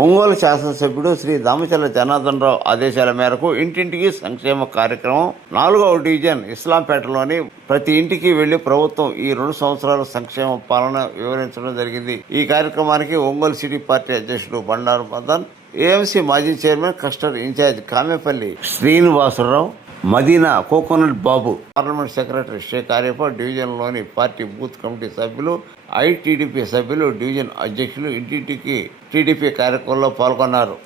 ఒంగోలు శాసనసభ్యుడు శ్రీ దామచర్ల జనార్దన్ రావు ఆదేశాల మేరకు ఇంటింటికి సంక్షేమ కార్యక్రమం 4వ డివిజన్ ఇస్లాంపేటలోని ప్రతి ఇంటికి వెళ్లి ప్రభుత్వం ఈ 2 సంవత్సరాల సంక్షేమ పాలన వివరించడం జరిగింది. ఈ కార్యక్రమానికి ఒంగోలు సిటీ పార్టీ అధ్యక్షుడు బండారు మదన్, ఏఎంసీ మాజీ చైర్మన్ కస్టర్ incharge Kamepalli Srinivasarao, Madina coconut Babu, parliament secretary Sheikh Arifa, డివిజన్లోని పార్టీ బూత్ కమిటీ సభ్యులు, ఐటీడీపీ సభ్యులు, డివిజన్ అధ్యక్షులు ఇంటింటికి టీడీపీ కార్యక్రమంలో పాల్గొన్నారు.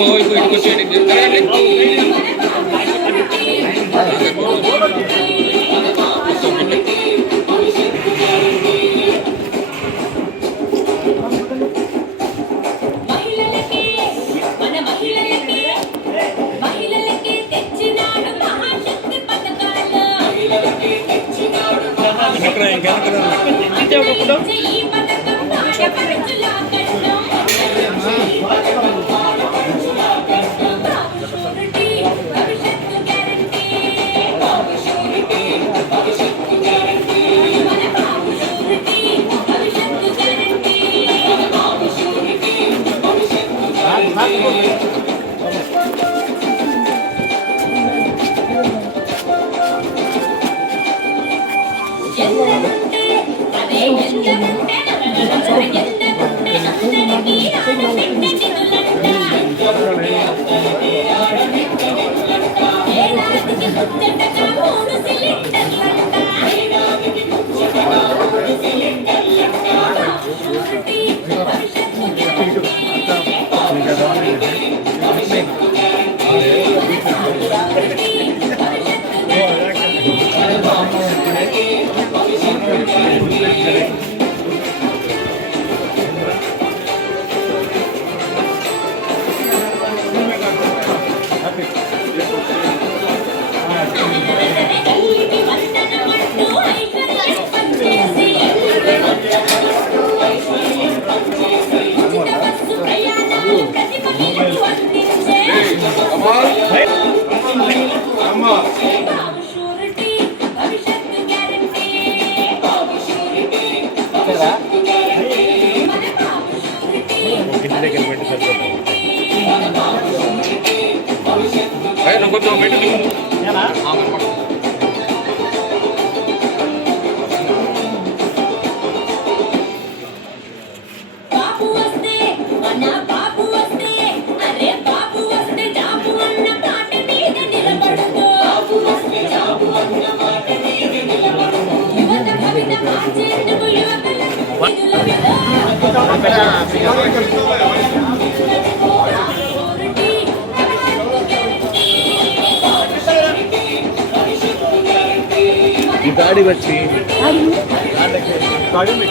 మా వైపు ఇటుకు వచ్చేయండి. కొంచెం మెట్టు गाड़ी बच्ची गाड़ी में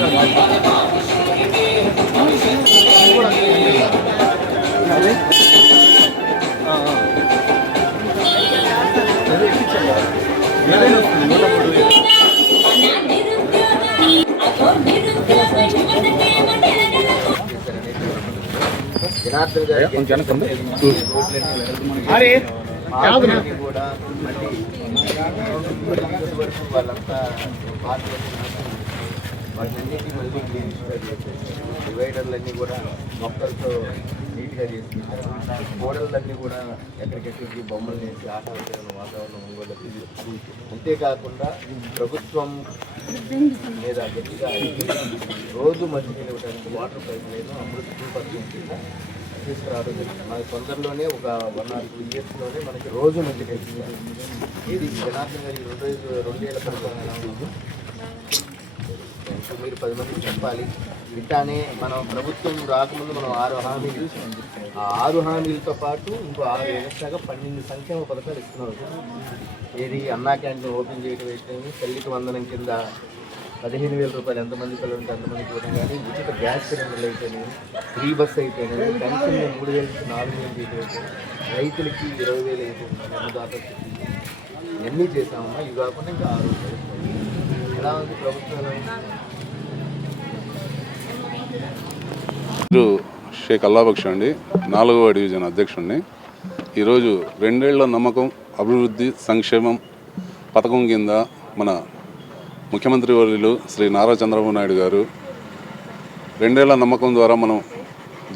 अरे కూడా వాళ్ళంతా వాటిన్నిటి మళ్ళీ క్లీన్ డివైడర్లన్నీ కూడా మొక్కలతో నీట్గా చేసుకుంటారు. గోడలన్నీ కూడా ఎక్కడికెక్కడికి బొమ్మలు వేసి ఆహ్లాదకరమైన వాతావరణం ఒంగోలుకి. అంతేకాకుండా ప్రభుత్వం మీద గట్టిగా రోజు మంచినీళ్ళు ఇవ్వడానికి వాటర్ పైప్ లేదు అమృత్ 2% తీసుకురావడం జరిగింది. మనకి తొందరలోనే ఒక 1 or 2 yearsలోనే మనకి రోజు మంచి తెలిసింది. ఇది జనార్దన్ గారి 2 ఏళ్ల పరిపాలన మీరు 10 మందికి చెప్పాలి. ఇట్లానే మనం ప్రభుత్వం రాకముందు మనం 6 హామీలు, ఆ 6 హామీలతో పాటు ఇంకో 6 ఎక్స్ట్రాగా 12 సంక్షేమ పథకాలు ఇస్తున్నారు. ఏది అన్నా క్యాంటీన్ ఓపెన్ చేయడం అయితేనే, తల్లికి వందనం కింద 15,000 రూపాయలు ఎంతమంది పిల్లలు ఉంటే అంతమందికి ఇవ్వడం కానీ, ఉచిత గ్యాస్ సిలిండర్లు అయితేనే, ఫ్రీ బస్ అయితేనే, పెన్షన్ 3,000 నుంచి 4,000 చేయడం, రైతులకి 20,000 అయిపోయింది, అన్నదాత ఇవన్నీ చేసామమ్మా. ఇవి కాకుండా ఇంకా 6 ఎలా ఉంది ప్రభుత్వం? షేక్ అల్లాబక్ష అండి, 4వ డివిజన్ అధ్యక్షుడిని. ఈరోజు 2 ఏళ్ల నమ్మకం అభివృద్ధి సంక్షేమం పథకం కింద మన ముఖ్యమంత్రి వర్యులు శ్రీ నారా చంద్రబాబు నాయుడు గారు 2 ఏళ్ల నమ్మకం ద్వారా మనం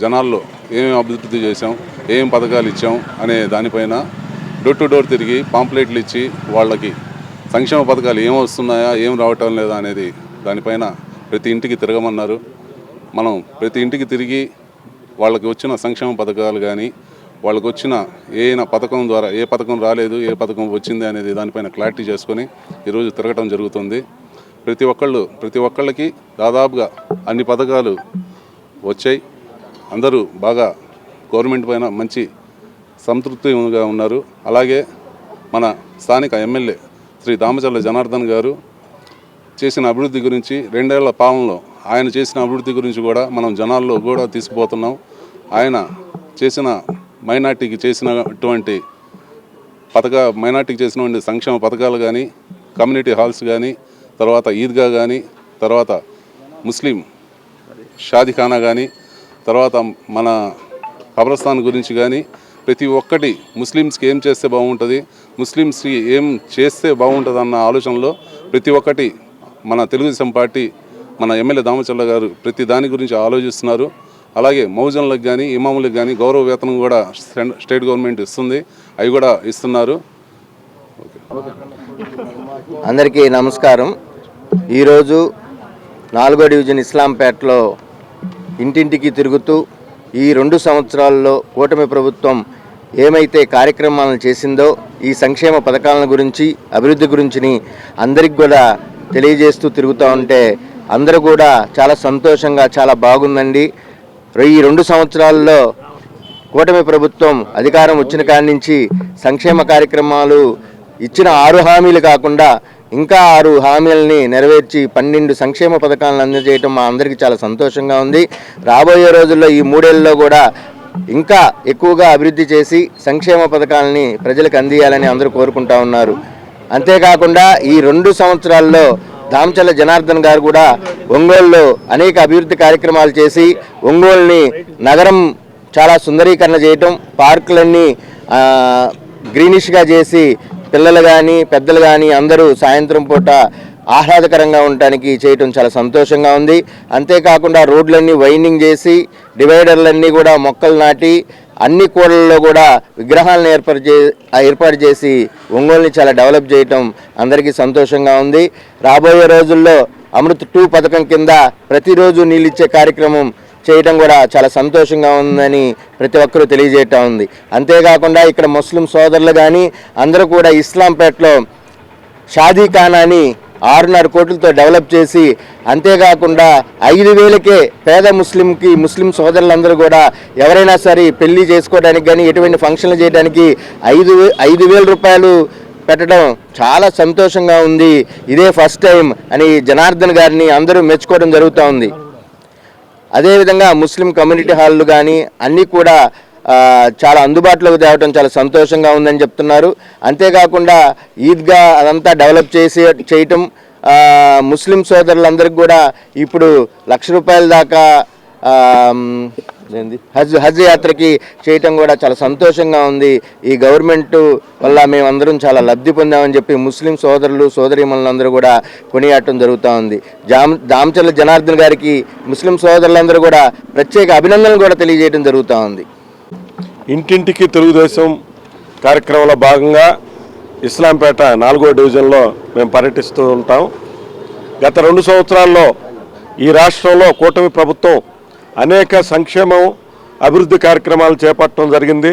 జనాల్లో ఏమేమి అభివృద్ధి చేసాం, ఏం పథకాలు ఇచ్చాం అనే దానిపైన డోర్ టు డోర్ తిరిగి పాంప్లెట్లు ఇచ్చి వాళ్ళకి సంక్షేమ పథకాలు ఏం వస్తున్నాయా, ఏం రావటం లేదా అనేది దానిపైన ప్రతి ఇంటికి తిరగమన్నారు. మనం ప్రతి ఇంటికి తిరిగి వాళ్ళకి వచ్చిన సంక్షేమ పథకాలు కానీ, వాళ్ళకి వచ్చిన పథకం ద్వారా ఏ పథకం రాలేదు, ఏ పథకం వచ్చింది అనేది దానిపైన క్లారిటీ చేసుకొని ఈరోజు తిరగటం జరుగుతుంది. ప్రతి ఒక్కళ్ళకి దాదాపుగా అన్ని పథకాలు వచ్చాయి. అందరూ బాగా గవర్నమెంట్ పైన మంచి సంతృప్తిగా ఉన్నారు. అలాగే మన స్థానిక ఎమ్మెల్యే శ్రీ దామచర్ల జనార్దన్ గారు చేసిన అభివృద్ధి గురించి 2 ఏళ్ల పాలనలో ఆయన చేసిన అభివృద్ధి గురించి కూడా మనం జనాల్లో కూడా తీసుకుపోతున్నాం. ఆయన చేసిన మైనార్టీకి చేసినటువంటి సంక్షేమ పథకాలు కానీ, కమ్యూనిటీ హాల్స్ కానీ, తర్వాత ఈద్గా కానీ, తర్వాత ముస్లిం షాదిఖానా కానీ, తర్వాత మన కబ్రస్థాన్ గురించి కానీ ప్రతి ఒక్కటి ముస్లిమ్స్కి ఏం చేస్తే బాగుంటుంది, ముస్లిమ్స్కి ఏం చేస్తే బాగుంటుంది అన్న ఆలోచనలో ప్రతి ఒక్కటి మన తెలుగుదేశం పార్టీ మన ఎమ్మెల్యే దామచల్ల గారు ప్రతి దాని గురించి ఆలోచిస్తున్నారు. అలాగే మౌజన్లకు కానీ ఇమాములకు కానీ గౌరవ వేతనం కూడా స్టేట్ గవర్నమెంట్ ఇస్తుంది, అవి కూడా ఇస్తున్నారు. అందరికీ నమస్కారం. ఈరోజు 4వ డివిజన్ ఇస్లాంపేటలో ఇంటింటికి తిరుగుతూ ఈ 2 సంవత్సరాల్లో కూటమి ప్రభుత్వం ఏమైతే కార్యక్రమాలను చేసిందో ఈ సంక్షేమ పథకాల గురించి అభివృద్ధి గురించి అందరికి కూడా తెలియజేస్తూ తిరుగుతూ ఉంటే అందరూ కూడా చాలా సంతోషంగా చాలా బాగుందండి. ఈ 2 సంవత్సరాల్లో కూటమి ప్రభుత్వం అధికారం వచ్చిన కాడి నుంచి సంక్షేమ కార్యక్రమాలు ఇచ్చిన 6 హామీలు కాకుండా ఇంకా 6 హామీలని నెరవేర్చి 12 సంక్షేమ పథకాలను అందజేయటం మా అందరికీ చాలా సంతోషంగా ఉంది. రాబోయే రోజుల్లో ఈ 3 ఏళ్లలో కూడా ఇంకా ఎక్కువగా అభివృద్ధి చేసి సంక్షేమ పథకాలని ప్రజలకు అందియాలని అందరూ కోరుకుంటా ఉన్నారు. అంతేకాకుండా ఈ 2 సంవత్సరాల్లో దామచల్ల జనార్దన్ గారు కూడా ఒంగోలులో అనేక అభివృద్ధి కార్యక్రమాలు చేసి ఒంగోలుని నగరం చాలా సుందరీకరణ చేయటం, పార్కులన్నీ గ్రీనిష్గా చేసి పిల్లలు కానీ పెద్దలు కానీ అందరూ సాయంత్రం పూట ఆహ్లాదకరంగా ఉండటానికి చేయటం చాలా సంతోషంగా ఉంది. అంతేకాకుండా రోడ్లన్నీ వైండింగ్ చేసి డివైడర్లన్నీ కూడా మొక్కలు నాటి అన్ని కూడలలో కూడా విగ్రహాలను ఏర్పాటు చేసి ఒంగోలుని చాలా డెవలప్ చేయటం అందరికీ సంతోషంగా ఉంది. రాబోయే రోజుల్లో అమృత్ 2 పథకం కింద ప్రతిరోజు నీళ్ళు ఇచ్చే కార్యక్రమం చేయడం కూడా చాలా సంతోషంగా ఉందని ప్రతి ఒక్కరూ తెలియజేయటం ఉంది. అంతేకాకుండా ఇక్కడ ముస్లిం సోదరులు కానీ అందరూ కూడా ఇస్లాంపేటలో షాదీఖానాని 6.5 కోట్లతో డెవలప్ చేసి అంతేకాకుండా 5,000కే పేద ముస్లిం సోదరులందరూ కూడా ఎవరైనా సరే పెళ్లి చేసుకోవడానికి కానీ ఎటువంటి ఫంక్షన్లు చేయడానికి 5,000 రూపాయలు పెట్టడం చాలా సంతోషంగా ఉంది. ఇదే ఫస్ట్ టైం అని జనార్దన్ గారిని అందరూ మెచ్చుకోవడం జరుగుతూ ఉంది. అదేవిధంగా ముస్లిం కమ్యూనిటీ హాళ్ళు కానీ అన్నీ కూడా చాలా అందుబాటులోకి తేవడం చాలా సంతోషంగా ఉందని చెప్తున్నారు. అంతేకాకుండా ఈద్గా అదంతా డెవలప్ చేయటం ముస్లిం సోదరులందరికీ కూడా ఇప్పుడు ₹1,00,000 దాకా హజ్ యాత్రకి చేయటం కూడా చాలా సంతోషంగా ఉంది. ఈ గవర్నమెంట్ వల్ల మేమందరం చాలా లబ్ధి పొందామని చెప్పి ముస్లిం సోదరులు సోదరీమణులందరూ కూడా కొనియాడటం జరుగుతూ ఉంది. దామచల్ల జనార్దన్ గారికి ముస్లిం సోదరులందరూ కూడా ప్రత్యేక అభినందనలు కూడా తెలియజేయడం జరుగుతూ ఉంది. ఇంటింటికి తెలుగుదేశం కార్యక్రమంలో భాగంగా ఇస్లాంపేట 4వ డివిజన్లో మేము పర్యటిస్తూ ఉంటాం. గత 2 సంవత్సరాల్లో ఈ రాష్ట్రంలో కూటమి ప్రభుత్వం అనేక సంక్షేమం అభివృద్ధి కార్యక్రమాలు చేపట్టడం జరిగింది.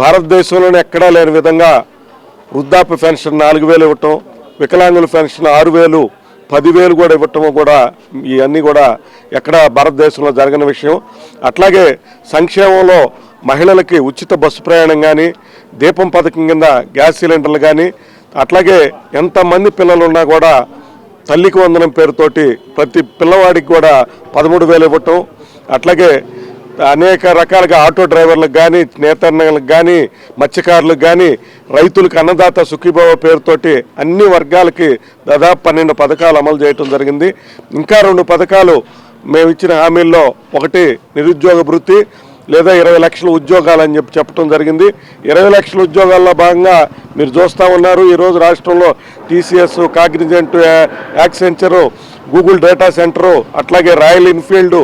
భారతదేశంలోనే ఎక్కడా లేని విధంగా వృద్ధాప్య పెన్షన్ 4,000 ఇవ్వటం, వికలాంగుల పెన్షన్ 6,000, 10,000 కూడా ఇవ్వటం కూడా ఇవన్నీ కూడా ఎక్కడ భారతదేశంలో జరగని విషయం. అట్లాగే సంక్షేమంలో మహిళలకి ఉచిత బస్సు ప్రయాణం కానీ, దీపం పథకం కింద గ్యాస్ సిలిండర్లు కానీ, అట్లాగే ఎంతమంది పిల్లలు ఉన్నా కూడా తల్లికి వందనం పేరుతోటి ప్రతి పిల్లవాడికి కూడా 13,000 ఇవ్వటం, అట్లాగే అనేక రకాలుగా ఆటో డ్రైవర్లకు కానీ, నేతన్నలకు కానీ, మత్స్యకారులకు కానీ, రైతులకు అన్నదాత సుఖీభావ పేరుతోటి అన్ని వర్గాలకి దాదాపు 12 పథకాలు అమలు చేయటం జరిగింది. ఇంకా 2 పథకాలు మేము ఇచ్చిన హామీల్లో, ఒకటి నిరుద్యోగ భృతి లేదా 20 లక్షల ఉద్యోగాలు అని చెప్పడం జరిగింది. 20 లక్షల ఉద్యోగాల్లో భాగంగా మీరు చూస్తూ ఉన్నారు. ఈరోజు రాష్ట్రంలో TCS, Cognizant, Accenture, Google data centre, అట్లాగే రాయల్ ఎన్ఫీల్డ్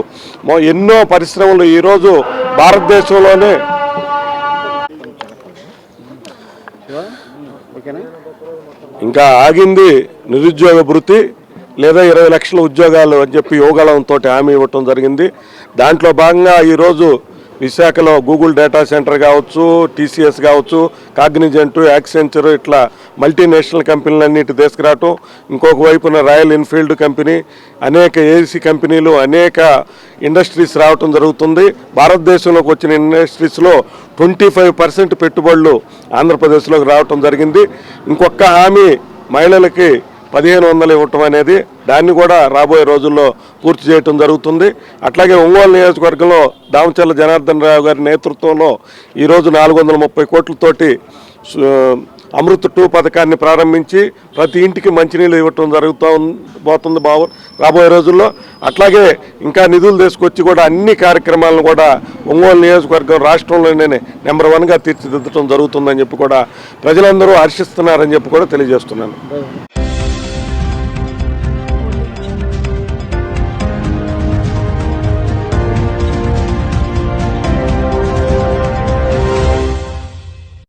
ఎన్నో పరిశ్రమలు ఈరోజు భారతదేశంలోనే ఇంకా ఆగింది నిరుద్యోగ భృతి లేదా 20 లక్షల ఉద్యోగాలు అని చెప్పి యోగాలంతో హామీ ఇవ్వటం జరిగింది. దాంట్లో భాగంగా ఈరోజు విశాఖలో గూగుల్ డేటా సెంటర్ కావచ్చు, TCS కావచ్చు, కాగ్నిజెంట్, యాక్సెంచర్ ఇట్లా మల్టీనేషనల్ కంపెనీలన్నిటి తీసుకురావటం, ఇంకొక వైపున రాయల్ ఎన్ఫీల్డ్ కంపెనీ, అనేక AC కంపెనీలు, అనేక ఇండస్ట్రీస్ రావటం జరుగుతుంది. భారతదేశంలోకి వచ్చిన ఇండస్ట్రీస్లో 25% పెట్టుబడులు ఆంధ్రప్రదేశ్లోకి రావటం జరిగింది. ఇంకొక హామీ మహిళలకి 1,500 ఇవ్వటం అనేది, దాన్ని కూడా రాబోయే రోజుల్లో పూర్తి చేయటం జరుగుతుంది. అట్లాగే ఒంగోలు నియోజకవర్గంలో దామచల్ల జనార్దన్ రావు గారి నేతృత్వంలో ఈరోజు 430 కోట్లతోటి అమృత్ 2 పథకాన్ని ప్రారంభించి ప్రతి ఇంటికి మంచినీళ్ళు ఇవ్వటం పోతుంది రాబోయే రోజుల్లో. అట్లాగే ఇంకా నిధులు తీసుకొచ్చి కూడా అన్ని కార్యక్రమాలను కూడా ఒంగోలు నియోజకవర్గం రాష్ట్రంలోనే నెంబర్ 1గా తీర్చిదిద్దడం జరుగుతుందని చెప్పి కూడా ప్రజలందరూ హర్షిస్తున్నారని చెప్పి కూడా తెలియజేస్తున్నాను.